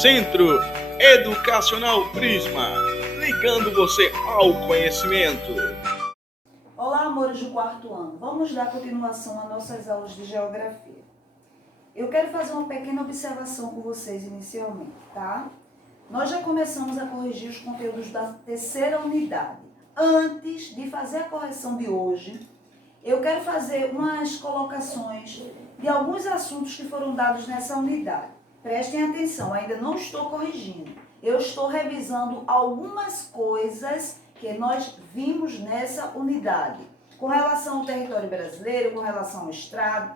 Centro Educacional Prisma, ligando você ao conhecimento. Olá, amores do quarto ano. Vamos dar continuação às nossas aulas de geografia. Eu quero fazer uma pequena observação com vocês inicialmente, tá? Nós já começamos a corrigir os conteúdos da terceira unidade. Antes de fazer a correção de hoje, eu quero fazer umas colocações de alguns assuntos que foram dados nessa unidade. Prestem atenção, ainda não estou corrigindo. Eu estou revisando algumas coisas que nós vimos nessa unidade. Com relação ao território brasileiro, com relação ao Estado,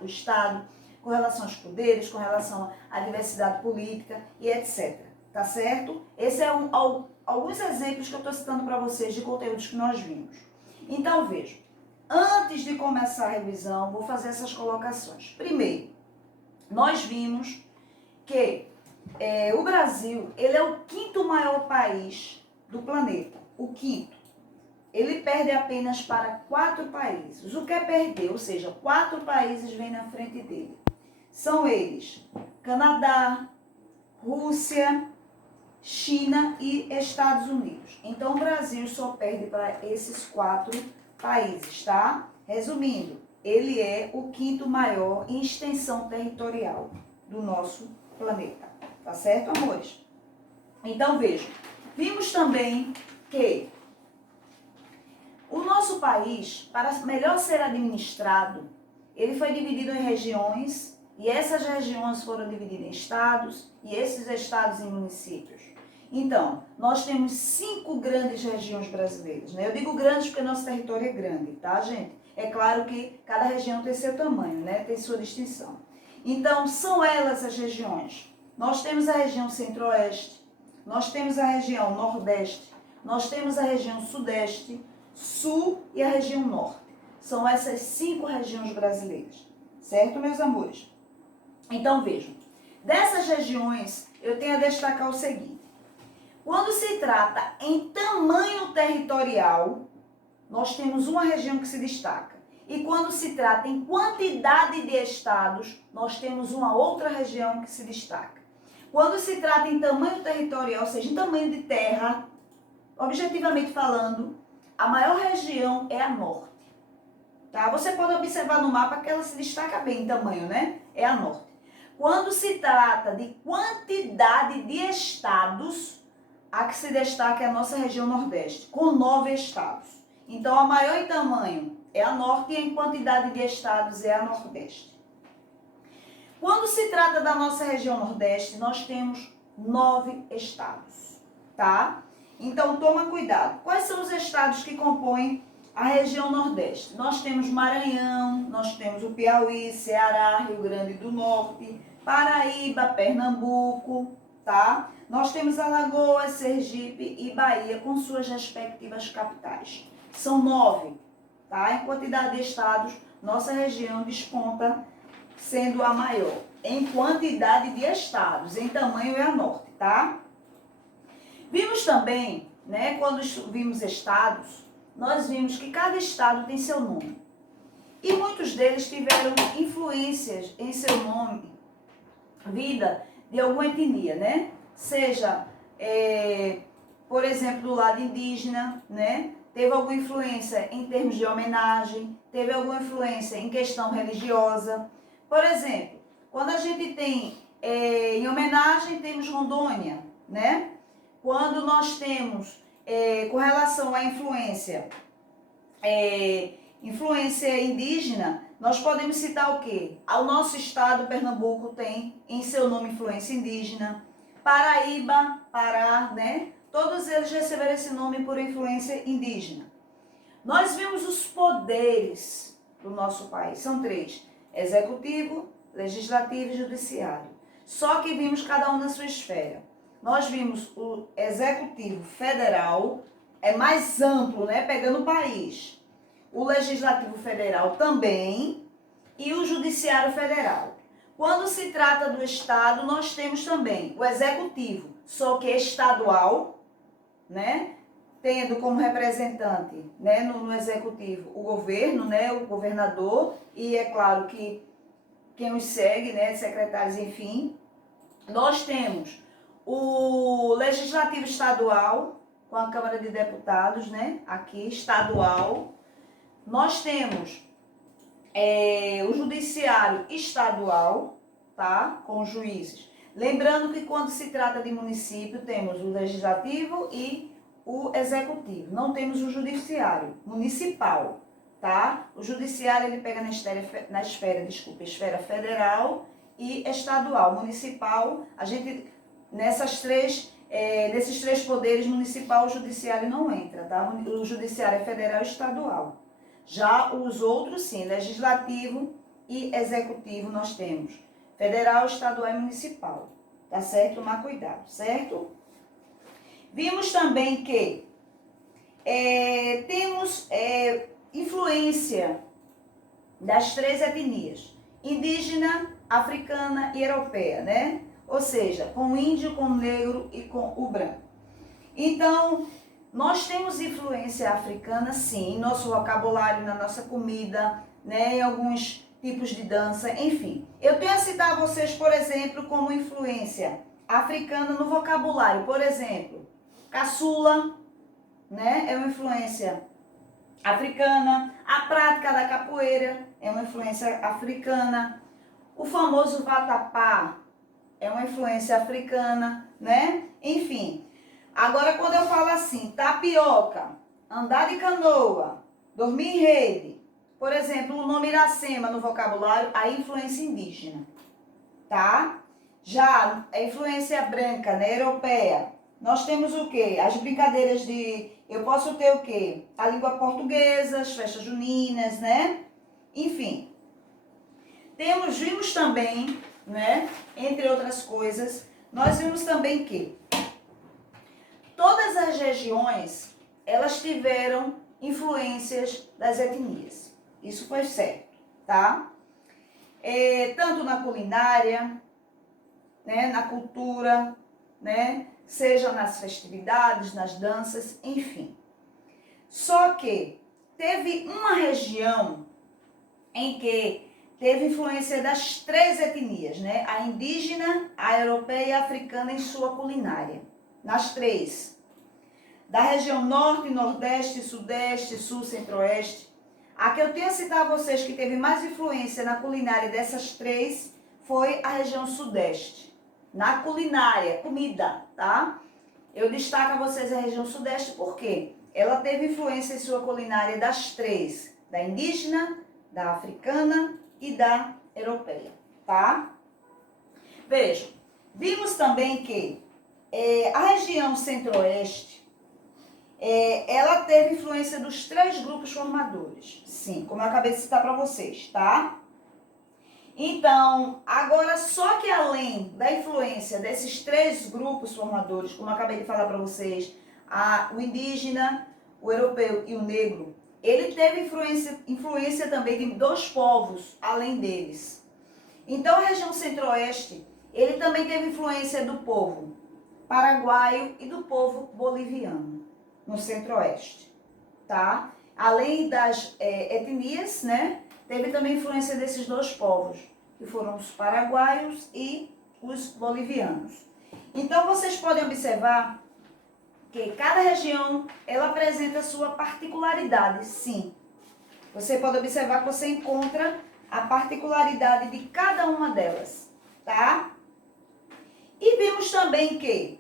com relação aos poderes, com relação à diversidade política e etc. Tá certo? Esses são alguns exemplos que eu estou citando para vocês de conteúdos que nós vimos. Então, vejam. Antes de começar a revisão, vou fazer essas colocações. Primeiro, nós vimos que o Brasil, ele é o quinto maior país do planeta. O quinto. Ele perde apenas para 4 países. O que é perder? Ou seja, 4 países vêm na frente dele. São eles: Canadá, Rússia, China e Estados Unidos. Então, o Brasil só perde para esses 4 países, tá? Resumindo, ele é o quinto maior em extensão territorial do nosso planeta. Tá certo, amores? Então, vejam. Vimos também que o nosso país, para melhor ser administrado, ele foi dividido em regiões e essas regiões foram divididas em estados e esses estados em municípios. Então, nós temos 5 grandes regiões brasileiras, né? Eu digo grandes porque nosso território é grande, tá, gente? É claro que cada região tem seu tamanho, né? Tem sua distinção. Então, são elas as regiões. Nós temos a região centro-oeste, nós temos a região nordeste, nós temos a região sudeste, sul e a região norte. São essas 5 regiões brasileiras. Certo, meus amores? Então, vejam. Dessas regiões, eu tenho a destacar o seguinte. Quando se trata em tamanho territorial, nós temos uma região que se destaca. E quando se trata em quantidade de estados, nós temos uma outra região que se destaca. Quando se trata em tamanho territorial, ou seja, em tamanho de terra, objetivamente falando, a maior região é a norte. Tá? Você pode observar no mapa que ela se destaca bem em tamanho, né? É a norte. Quando se trata de quantidade de estados, a que se destaca é a nossa região nordeste, com 9 estados. Então, a maior em tamanho é a norte e em quantidade de estados é a nordeste. Quando se trata da nossa região nordeste, nós temos 9 estados, tá? Então, toma cuidado. Quais são os estados que compõem a região nordeste? Nós temos Maranhão, nós temos o Piauí, Ceará, Rio Grande do Norte, Paraíba, Pernambuco, tá? Nós temos Alagoas, Sergipe e Bahia com suas respectivas capitais. São 9, tá? Em quantidade de estados, nossa região desponta sendo a maior. Em quantidade de estados, em tamanho é a norte, tá? Vimos também, né, quando vimos estados, nós vimos que cada estado tem seu nome. E muitos deles tiveram influências em seu nome, vida de alguma etnia, né? Seja, por exemplo, do lado indígena, né? Teve alguma influência em termos de homenagem, teve alguma influência em questão religiosa. Por exemplo, quando a gente tem, em homenagem, temos Rondônia, né? Quando nós temos, com relação à influência indígena, nós podemos citar o quê? O nosso estado, Pernambuco, tem em seu nome influência indígena. Paraíba, Pará, né? Todos eles receberam esse nome por influência indígena. Nós vimos os poderes do nosso país. São 3. Executivo, legislativo e judiciário. Só que vimos cada um na sua esfera. Nós vimos o executivo federal, é mais amplo, né? Pegando o país. O legislativo federal também e o judiciário federal. Quando se trata do estado, nós temos também o executivo, só que é estadual, né? Tendo como representante, né, no executivo o governo, né, o governador, e é claro que quem os segue, né, secretários, enfim. Nós temos o Legislativo Estadual, com a Câmara de Deputados, né? Aqui, estadual. Nós temos o Judiciário Estadual, tá? Com juízes. Lembrando que quando se trata de município, temos o Legislativo e o Executivo. Não temos o Judiciário Municipal, tá? O Judiciário, ele pega na esfera federal e estadual. Municipal, a gente, nesses três poderes, municipal, o Judiciário não entra, tá? O Judiciário é federal e estadual. Já os outros, sim, Legislativo e Executivo nós temos. Federal, estadual e municipal. Tá certo? Tomar cuidado, certo? Vimos também que temos influência das três etnias. Indígena, africana e europeia, né? Ou seja, com o índio, com o negro e com o branco. Então, nós temos influência africana, sim, em nosso vocabulário, na nossa comida, né, em alguns tipos de dança, enfim. Eu tenho a citar a vocês, por exemplo, como influência africana no vocabulário. Por exemplo, caçula, né, é uma influência africana. A prática da capoeira é uma influência africana. O famoso vatapá é uma influência africana, né? Enfim. Agora, quando eu falo assim, tapioca, andar de canoa, dormir em rede, por exemplo, o nome Iracema no vocabulário, a influência indígena, tá? Já a influência branca, né, europeia, nós temos o quê? As brincadeiras eu posso ter o quê? A língua portuguesa, as festas juninas, né? Enfim. Vimos também, né, entre outras coisas, nós vimos também que todas as regiões, elas tiveram influências das etnias. Isso foi certo, tá? Tanto na culinária, né, na cultura, né, seja nas festividades, nas danças, enfim. Só que teve uma região em que teve influência das três etnias, né? A indígena, a europeia e a africana em sua culinária. Nas três. Da região norte, nordeste, sudeste, sul, centro-oeste. A que eu tenho a citar a vocês que teve mais influência na culinária dessas três foi a região sudeste. Na culinária, comida, tá? Eu destaco a vocês a região sudeste porque ela teve influência em sua culinária das três. Da indígena, da africana e da europeia, tá? Vejam, vimos também que a região centro-oeste, ela teve influência dos três grupos formadores. Sim, como eu acabei de citar para vocês, tá? Então, agora, só que além da influência desses três grupos formadores, como eu acabei de falar para vocês, o indígena, o europeu e o negro, ele teve influência também de dois povos, além deles. Então, a região centro-oeste, ele também teve influência do povo paraguaio e do povo boliviano, no centro-oeste, tá? Além das etnias, né? Teve também influência desses dois povos, que foram os paraguaios e os bolivianos. Então, vocês podem observar que cada região, ela apresenta sua particularidade, sim. Você pode observar que você encontra a particularidade de cada uma delas, tá? E vimos também que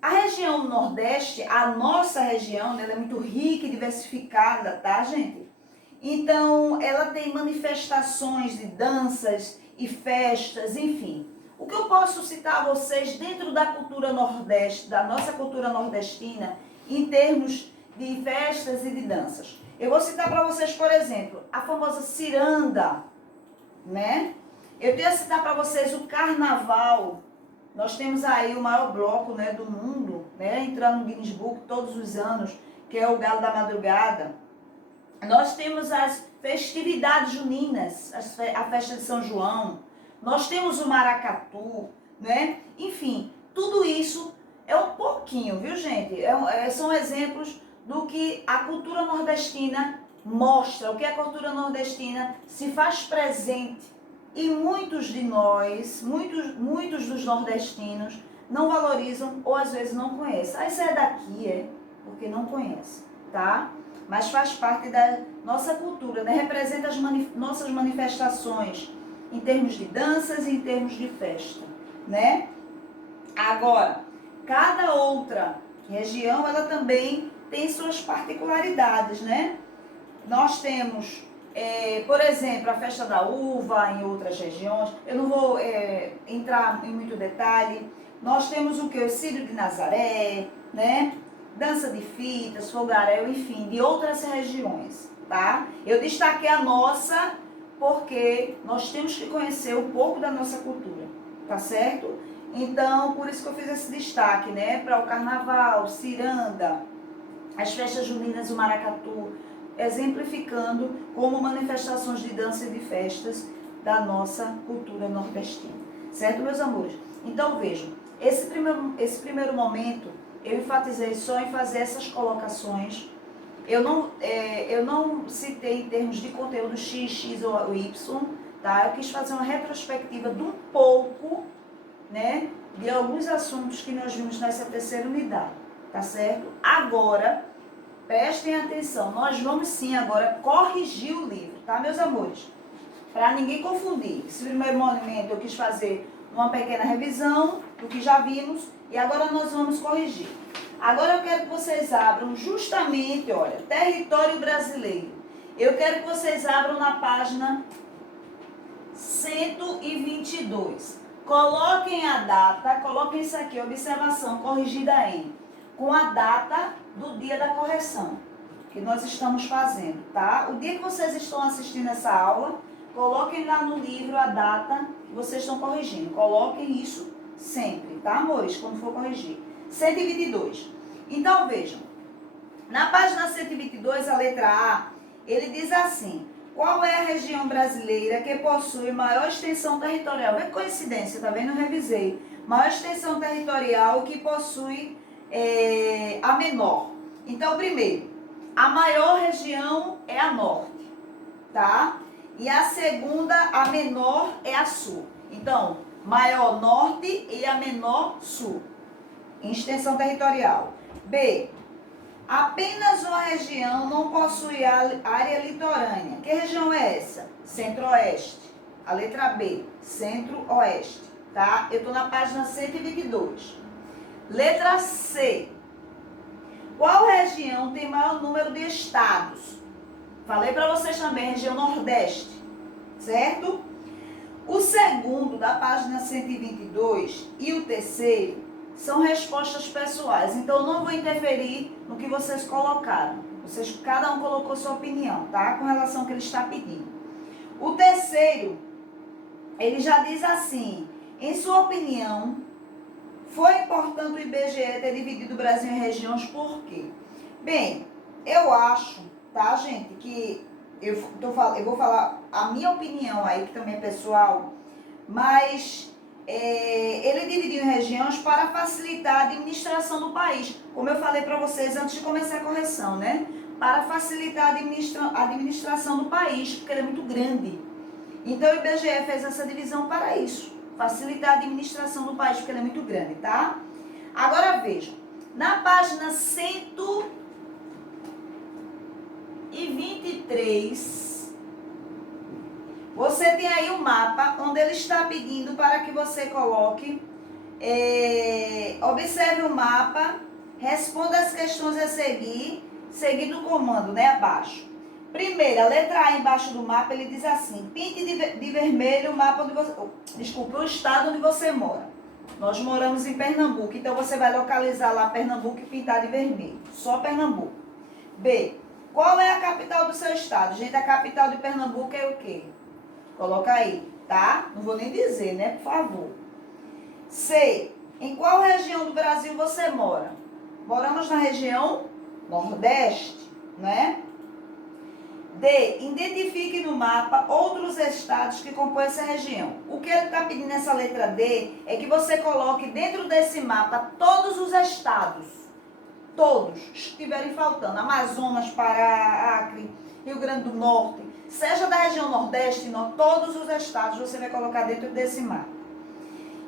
a região nordeste, a nossa região, ela é muito rica e diversificada, tá, gente? Então, ela tem manifestações de danças e festas, enfim. O que eu posso citar a vocês dentro da cultura nordeste, da nossa cultura nordestina, em termos de festas e de danças? Eu vou citar para vocês, por exemplo, a famosa ciranda, né? Eu tenho a citar para vocês o carnaval. Nós temos aí o maior bloco, né, do mundo, né, entrando no Guinness Book todos os anos, que é o Galo da Madrugada. Nós temos as festividades juninas, a festa de São João. Nós temos o maracatu, né? Enfim, tudo isso é um pouquinho, viu, gente? São exemplos do que a cultura nordestina mostra, o que a cultura nordestina se faz presente. E muitos de nós, muitos dos nordestinos, não valorizam ou às vezes não conhecem. Ah, isso é daqui, é? Porque não conhece, tá? Mas faz parte da nossa cultura, né? Representa as nossas manifestações em termos de danças e em termos de festa, né? Agora, cada outra região, ela também tem suas particularidades, né? Nós temos, por exemplo, a festa da uva em outras regiões. Eu não vou entrar em muito detalhe. Nós temos o que? O Círio de Nazaré, né? Dança de fitas, fogaréu, enfim, de outras regiões, tá? Eu destaquei a nossa porque nós temos que conhecer um pouco da nossa cultura, tá certo? Então, por isso que eu fiz esse destaque, né? Para o carnaval, ciranda, as festas juninas do maracatu, exemplificando como manifestações de dança e de festas da nossa cultura nordestina. Certo, meus amores? Então, vejam, esse primeiro momento, eu enfatizei só em fazer essas colocações. Eu não citei em termos de conteúdo X, X ou Y, tá? Eu quis fazer uma retrospectiva de um pouco, né, de alguns assuntos que nós vimos nessa terceira unidade, tá certo? Agora, prestem atenção, nós vamos sim agora corrigir o livro, tá, meus amores? Para ninguém confundir. Esse primeiro momento eu quis fazer uma pequena revisão do que já vimos e agora nós vamos corrigir. Agora eu quero que vocês abram justamente, olha, território brasileiro. Eu quero que vocês abram na página 122. Coloquem a data, coloquem isso aqui, observação corrigida em, com a data do dia da correção que nós estamos fazendo, tá? O dia que vocês estão assistindo essa aula, coloquem lá no livro a data que vocês estão corrigindo. Coloquem isso sempre, tá, amores? Quando for corrigir. 122. Então, vejam. Na página 122, a letra A, ele diz assim: qual é a região brasileira que possui maior extensão territorial? Vê que coincidência, tá vendo? Eu revisei. Maior extensão territorial que possui a menor. Então, primeiro, a maior região é a norte, tá? E a segunda, a menor, é a sul. Então, maior norte e a menor sul, em extensão territorial. B, apenas uma região não possui área litorânea. Que região é essa? Centro-oeste. A letra B, centro-oeste, tá? Eu estou na página 122. Letra C. Qual região tem maior número de estados? Falei para vocês também, região nordeste, certo? O segundo, da página 122, e o terceiro, são respostas pessoais. Então, eu não vou interferir no que vocês colocaram. Cada um colocou sua opinião, tá? Com relação ao que ele está pedindo. O terceiro, ele já diz assim: em sua opinião, foi importante o IBGE ter dividido o Brasil em regiões, por quê? Bem, eu acho, tá, gente, que eu vou falar a minha opinião aí, que também é pessoal, mas ele dividiu em regiões para facilitar a administração do país, como eu falei para vocês antes de começar a correção, né? Para facilitar a administração do país, porque ele é muito grande. Então, o IBGE fez essa divisão para isso, facilitar a administração do país, porque ele é muito grande, tá? Agora, vejam, na página 123, você tem aí o mapa, onde ele está pedindo para que você coloque, observe o mapa, responda as questões a seguir, seguindo o comando, né, abaixo. Primeiro, a letra A embaixo do mapa, ele diz assim: pinte de vermelho o mapa onde você... Desculpa, o estado onde você mora. Nós moramos em Pernambuco, então você vai localizar lá Pernambuco e pintar de vermelho. Só Pernambuco. B, qual é a capital do seu estado? Gente, a capital de Pernambuco é o quê? Coloca aí, tá? Não vou nem dizer, né? Por favor. C, em qual região do Brasil você mora? Moramos na região Nordeste, né? D, identifique no mapa outros estados que compõem essa região. O que ele está pedindo nessa letra D é que você coloque dentro desse mapa todos os estados. Todos que estiverem faltando. Amazonas, Pará, Acre, Rio Grande do Norte. Seja da região Nordeste, todos os estados você vai colocar dentro desse mapa.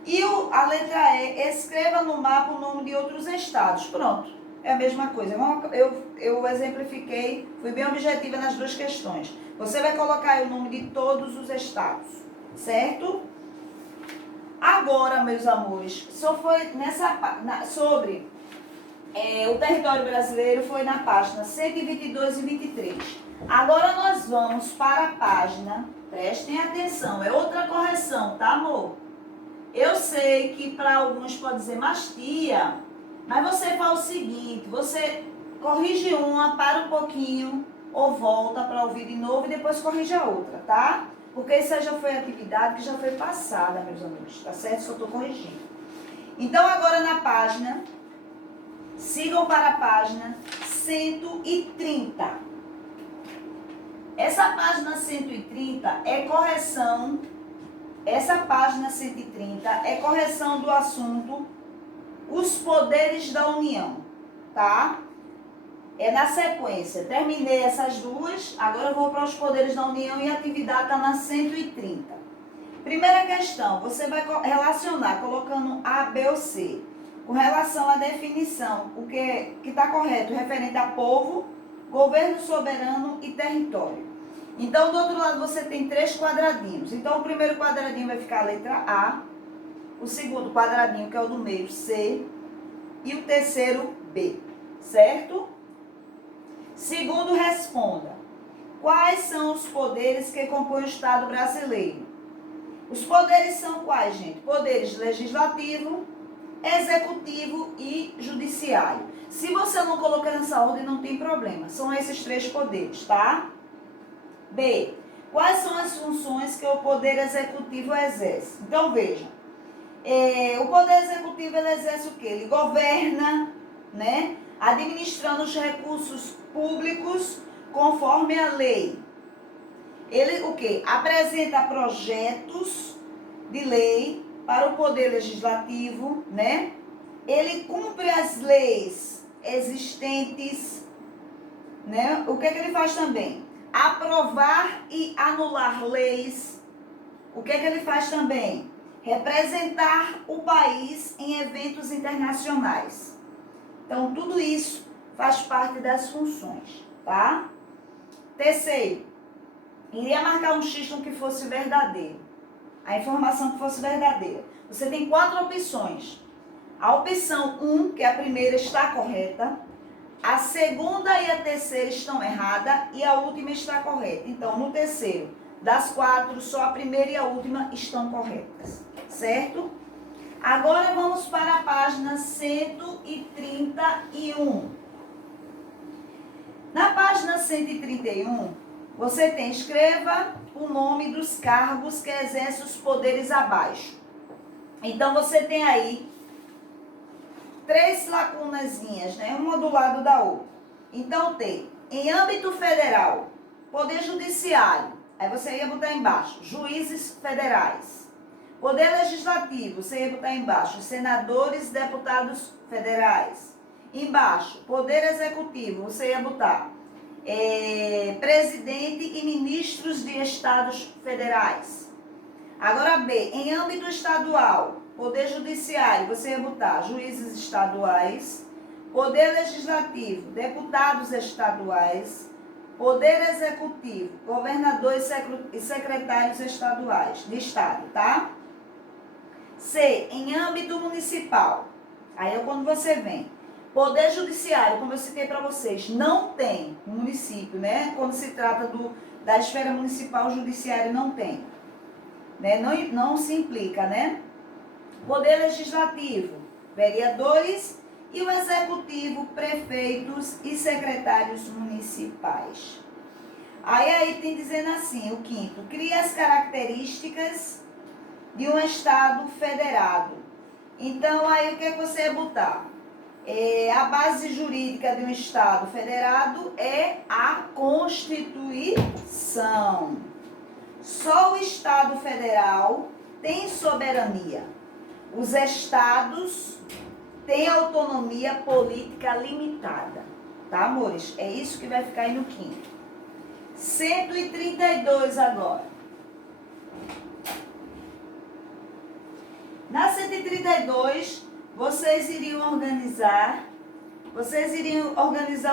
E a letra E, escreva no mapa o nome de outros estados. Pronto, é a mesma coisa. Eu exemplifiquei, fui bem objetiva nas duas questões. Você vai colocar aí o nome de todos os estados, certo? Agora, meus amores, só foi sobre o território brasileiro, foi na página 122 e 23. Agora nós vamos para a página, prestem atenção, é outra correção, tá, amor? Eu sei que para alguns pode dizer, mas tia, mas você faz o seguinte, você corrige uma, para um pouquinho, ou volta para ouvir de novo e depois corrige a outra, tá? Porque isso já foi atividade que já foi passada, meus amigos, tá certo? Só estou corrigindo. Então, agora na página, sigam para a página 130. Essa página 130 é correção, essa página 130 é correção do assunto os poderes da União, tá? É na sequência. Terminei essas duas, agora eu vou para os poderes da União e a atividade está na 130. Primeira questão, você vai relacionar colocando A, B ou C. Com relação à definição, o que está correto, referente a povo, governo soberano e território. Então, do outro lado, você tem 3 quadradinhos. Então, o primeiro quadradinho vai ficar a letra A, o segundo quadradinho, que é o do meio, C, e o terceiro, B, certo? Segundo, responda. Quais são os poderes que compõem o Estado brasileiro? Os poderes são quais, gente? Poderes legislativo, executivo e judiciário. Se você não colocar nessa ordem, não tem problema. São esses 3 poderes, tá? B. Quais são as funções que o poder executivo exerce? Então, veja. O poder executivo, ele exerce o quê? Ele governa, né? Administrando os recursos públicos conforme a lei. Ele, o quê? Apresenta projetos de lei para o poder legislativo, né? Ele cumpre as leis existentes, né? O que ele faz também? Aprovar e anular leis. O que ele faz também? Representar o país em eventos internacionais. Então, tudo isso faz parte das funções, tá? Terceiro, iria marcar um X no que fosse verdadeiro. A informação que fosse verdadeira. Você tem 4 opções. A opção 1, que é a primeira, está correta. A segunda e a terceira estão erradas e a última está correta. Então, no terceiro, das 4, só a primeira e a última estão corretas, certo? Agora vamos para a página 131. Na página 131, você tem, escreva o nome dos cargos que exercem os poderes abaixo. Então, você tem aí 3 lacunazinhas, né? Uma do lado da outra. Então, tem, em âmbito federal, Poder Judiciário. Aí você ia botar embaixo, juízes federais. Poder Legislativo, você ia botar embaixo, senadores, deputados federais. Embaixo, Poder Executivo, você ia botar presidente e ministros de estados federais. Agora B, em âmbito estadual, Poder Judiciário, você ia botar juízes estaduais, Poder Legislativo, deputados estaduais, Poder Executivo, governadores e secretários estaduais, de estado, tá? C, em âmbito municipal. Aí é quando você vem. Poder Judiciário, como eu citei para vocês, não tem no município, né? Quando se trata da esfera municipal, o judiciário não tem. Né? Não se implica, né? Poder Legislativo, vereadores, e o Executivo, prefeitos e secretários municipais. Aí tem dizendo assim, o quinto, cria as características de um Estado federado. Então, aí o que você ia botar? A base jurídica de um Estado federado é a Constituição. Só o Estado federal tem soberania. Os estados têm autonomia política limitada. Tá, amores? É isso que vai ficar aí no quinto. 132 agora. Na 132, vocês iriam organizar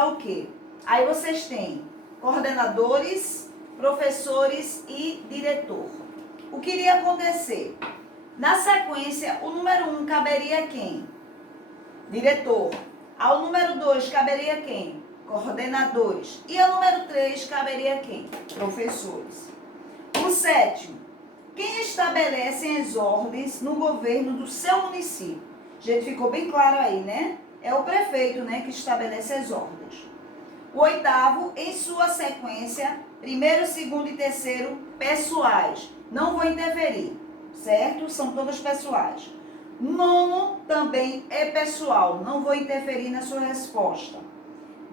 o quê? Aí vocês têm coordenadores, professores e diretor. O que iria acontecer? Na sequência, o número 1 caberia a quem? Diretor. Ao número 2 caberia a quem? Coordenadores. E ao número 3 caberia a quem? Professores. O 7. Quem estabelece as ordens no governo do seu município? Gente, ficou bem claro aí, né? É o prefeito, né, que estabelece as ordens. O 8º, em sua sequência, 1º, 2º e 3º, pessoais. Não vou interferir, certo? São todas pessoais. 9º também é pessoal. Não vou interferir na sua resposta.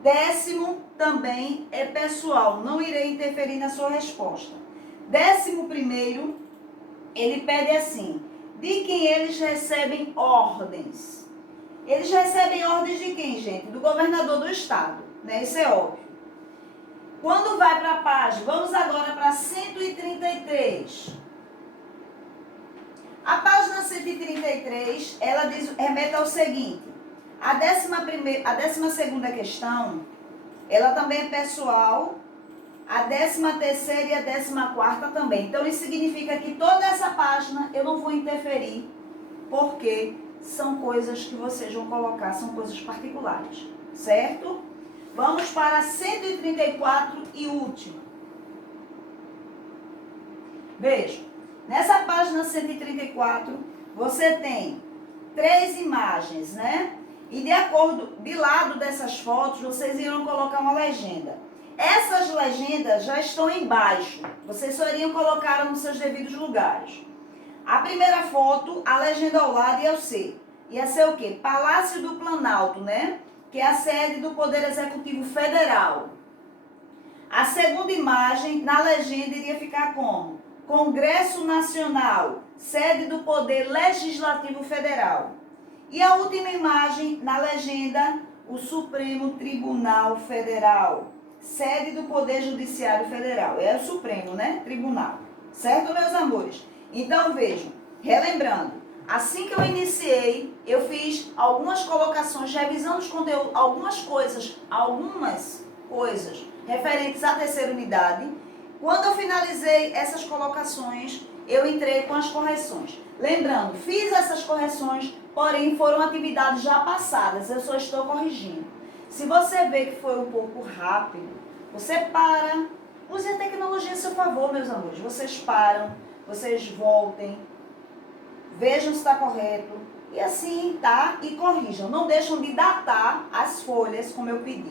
10º também é pessoal. Não irei interferir na sua resposta. 11º, ele pede assim: de quem eles recebem ordens. Eles recebem ordens de quem, gente? Do governador do estado, né? Isso é óbvio. Quando vai para a página, vamos agora para 133. A página 133, ela remete ao seguinte: a 12ª questão, ela também é pessoal, a 13ª e a 14ª também. Então, isso significa que toda essa página eu não vou interferir, porque são coisas que vocês vão colocar, são coisas particulares, certo? Vamos para 134 e última. Veja, nessa página 134, você tem 3 imagens, né? E de lado dessas fotos, vocês irão colocar uma legenda. Essas legendas já estão embaixo. Vocês só iriam colocar nos seus devidos lugares. A primeira foto, a legenda ao lado ia ser. Ia ser o quê? Palácio do Planalto, né? Que é a sede do Poder Executivo Federal. A segunda imagem, na legenda, iria ficar como? Congresso Nacional, sede do Poder Legislativo Federal. E a última imagem, na legenda, o Supremo Tribunal Federal, sede do Poder Judiciário Federal. É o Supremo, né? Tribunal. Certo, meus amores? Então, vejam, relembrando, assim que eu iniciei, eu fiz algumas colocações, revisando os conteúdos, algumas coisas referentes à terceira unidade. Quando eu finalizei essas colocações, eu entrei com as correções. Lembrando, fiz essas correções, porém foram atividades já passadas, eu só estou corrigindo. Se você vê que foi um pouco rápido, você para, use a tecnologia a seu favor, meus amores. Vocês param, vocês voltem, vejam se está correto, e assim, tá? E corrijam. Não deixam de datar as folhas como eu pedi.